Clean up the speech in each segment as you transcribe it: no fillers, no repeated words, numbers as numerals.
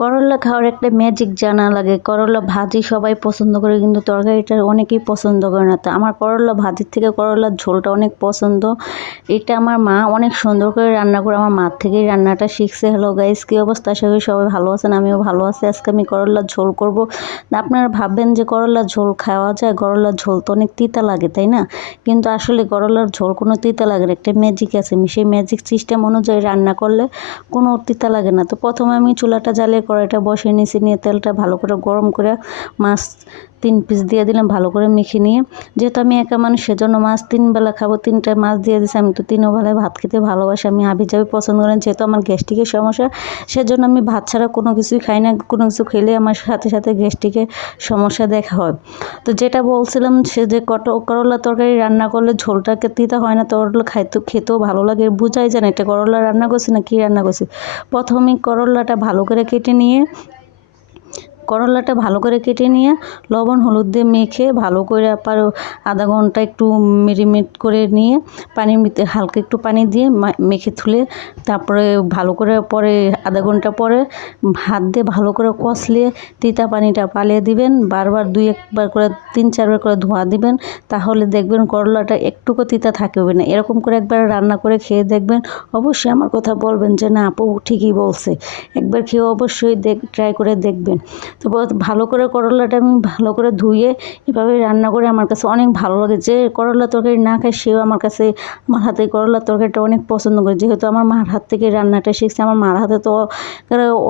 করলা খাওয়ার একটা ম্যাজিক জানা লাগে। করলা ভাজি সবাই পছন্দ করে, কিন্তু তরকারিটা অনেকেই পছন্দ করে না। তো আমার করলা ভাজির থেকে করলার ঝোলটা অনেক পছন্দ। এটা আমার মা অনেক সুন্দর করে রান্না করে, আমার মার থেকেই রান্নাটা শিখছে। হ্যালো গাইস, কী অবস্থা? আশা করি সবাই ভালো আছেন, আমিও ভালো আছি। আজকে আমি করলার ঝোল করব। আপনারা ভাববেন যে করলার ঝোল খাওয়া যায়, করলার ঝোল তো অনেক তিতা লাগে, তাই না? কিন্তু আসলে করলার ঝোল কোনো তিতা লাগে না, একটা ম্যাজিক আছে। সেই ম্যাজিক সিস্টেম অনুযায়ী রান্না করলে কোনো তিতা লাগে না। তো প্রথমে আমি চুলাটা জ্বালিয়ে কড়াইটা বসিয়ে নিয়েছি, নিয়ে তেলটা ভালো করে গরম করে মাছ 3 পিস দিয়ে দিলাম, ভালো করে মেখে নিয়ে। যেহেতু আমি একা মানুষ, সেজন্য মাছ 3 বেলা খাবো, 3টা মাছ দিয়ে দিয়েছি। আমি তো 3 বেলায় ভাত খেতে ভালোবাসি, আমি হাবিজাবি পছন্দ করেন। যেহেতু আমার গ্যাস্ট্রিকের সমস্যা, সেজন্য আমি ভাত ছাড়া কোনো কিছুই খাই না। কোনো কিছু খেলে আমার সাথে সাথে গ্যাস্ট্রিকের সমস্যা দেখা হয়। তো যেটা বলছিলাম, সে যে করলা তরকারি রান্না করলে ঝোলটাকে তিতা হয় না, করলা খেতেও ভালো লাগে। বোঝাই যায় না এটা করলা রান্না করছি না কি রান্না করছি। প্রথমে করলাটা ভালো করে কেটে নিয়ে লবণ হলুদ দিয়ে মেখে ভালো করে আবার আধা ঘন্টা একটু মেরিনেট করে নিয়ে পানির ভিতরে হালকা একটু পানি দিয়ে মেখে তুলে তারপরে ভালো করে পরে আধা ঘন্টা পরে হাত দিয়ে ভালো করে কষলিয়ে তিতা পানিটা পালিয়ে দিবেন। বারবার 2-1 বার করে 3-4 বার করে ধোয়া দিবেন, তাহলে দেখবেন করলাটা একটুকু তিতা থাকবে না। এরকম করে একবার রান্না করে খেয়ে দেখবেন। অবশ্যই আমার কথা বলবেন যে না আপু ঠিকই বলছে। একবার খেয়ে অবশ্যই ট্রাই করে দেখবেন। তো ভালো করে করলাটা আমি ভালো করে ধুয়ে এভাবে রান্না করে আমার কাছে অনেক ভালো লাগে। যে করলা তরকারি না খায় সেও আমার কাছে আমার হাতে করলার তরকারিটা অনেক পছন্দ করে। যেহেতু আমার মার হাত থেকে রান্নাটা শিখছে, আমার মার হাতে তো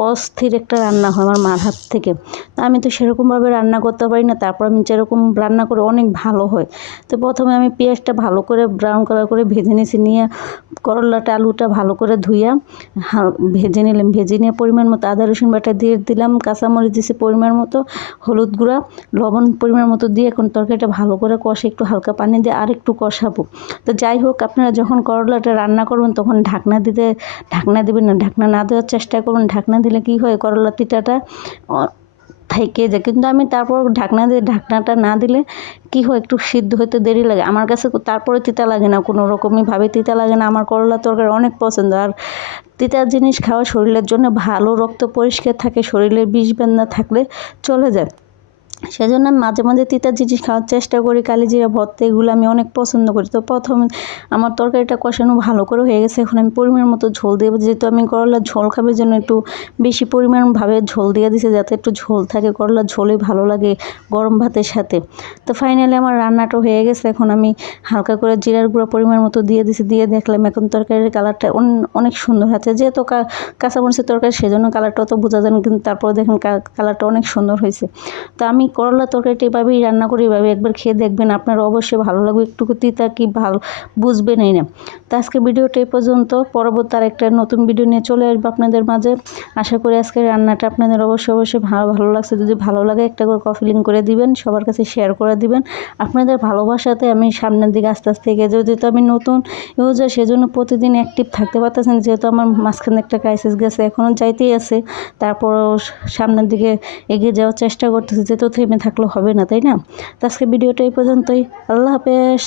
অস্থির একটা রান্না হয় আমার মার হাত থেকে। তো আমি তো সেরকমভাবে রান্না করতে পারি না, তারপর আমি যেরকম রান্না করে অনেক ভালো হয়। তো প্রথমে আমি পেঁয়াজটা ভালো করে ব্রাউন কালার করে ভেজে নিয়েছি, নিয়ে করলাটা আলুটা ভালো করে ধুইয়া ভেজে নিলাম। ভেজে নিয়ে পরিমাণ মতো আদা রসুন বাটা দিয়ে দিলাম, কাঁচামরিচ দিয়েছি পরিমাণ মতো, হলুদ গুঁড়া লবণ পরিমাণ মতো দিয়ে এখন তরকারিটা ভালো করে কষে একটু হালকা পানি দিয়ে আর একটু কষাবো। তো যাই হোক, আপনারা যখন করলাটা রান্না করবেন তখন ঢাকনা দিবেন না, ঢাকনা না দেওয়ার চেষ্টা করুন। ঢাকনা দিলে কি হয়, করলা তিতাটা থেকে যায়। কিন্তু আমি তারপর ঢাকনাটা না দিলে কি হয়, একটু সিদ্ধ হতে দেরি লাগে। আমার কাছে তারপরে তিতা লাগে না, কোনো রকমই ভাবে তিতা লাগে না। আমার করলা তরকারি অনেক পছন্দ। আর তিতা জিনিস খাওয়া শরীরের জন্য ভালো, রক্ত পরিষ্কার থাকে, শরীরে বিষ বান্ধা থাকলে চলে যায়। সেজন্য আমি মাঝে মাঝে তিতা জিনিস খাওয়ার চেষ্টা করি। কালিজিরা ভর্তা এগুলো আমি অনেক পছন্দ করি। তো প্রথমে আমার তরকারিটা কষানো ভালো করে হয়ে গেছে, এখন আমি পরিমাণ মতো ঝোল দেবো। যেহেতু আমি করলার ঝোল খাবার জন্য একটু বেশি পরিমাণভাবে ঝোল দিয়ে দিয়েছি, যাতে একটু ঝোল থাকে। করলার ঝোলই ভালো লাগে গরম ভাতের সাথে। তো ফাইনালি আমার রান্নাটা হয়ে গেছে। এখন আমি হালকা করে জিরার গুঁড়ো পরিমাণ মতো দিয়ে দিয়েছি, দিয়ে দেখলাম এখন তরকারির কালারটা অনেক সুন্দর আছে। যেহেতু কাঁচামরিচের তরকারি, সেজন্য কালারটা অত বোঝা যায় না, কিন্তু তারপরে দেখুন কালারটা অনেক সুন্দর হয়েছে। তো আমি করলা তরকারিটা এভাবেই রান্না করি, এভাবে একবার খেয়ে দেখবেন, আপনার অবশ্যই ভালো লাগবে। একটু তিতা কি ভালো বুঝবেনই না। তো আজকে ভিডিওটা এই পর্যন্ত। পরবর্তী আরেকটা নতুন ভিডিও নিয়ে চলে আসবো আপনাদের মাঝে। আশা করি আজকের রান্নাটা আপনাদের অবশ্যই ভালো লাগছে। যদি ভালো লাগে একটা করে কপি লিঙ্ক করে দিবেন, সবার কাছে শেয়ার করে দিবেন। আপনাদের ভালোবাসাতে আমি সামনের দিকে আস্তে আস্তে এগিয়ে যাবো। যেহেতু আমি নতুন ইউজার, সেজন্য প্রতিদিন অ্যাক্টিভ থাকতে পারতেছেন। যেহেতু আমার মাঝখানে একটা ক্রাইসিস গেছে, এখনও যাইতেই আছে, তারপরও সামনের দিকে এগিয়ে যাওয়ার চেষ্টা করতেছি। যেহেতু থেমে থাকলে হবে না, তাই না? তো আজকে ভিডিওটা এই পর্যন্তই। আল্লাহ হাফেজ।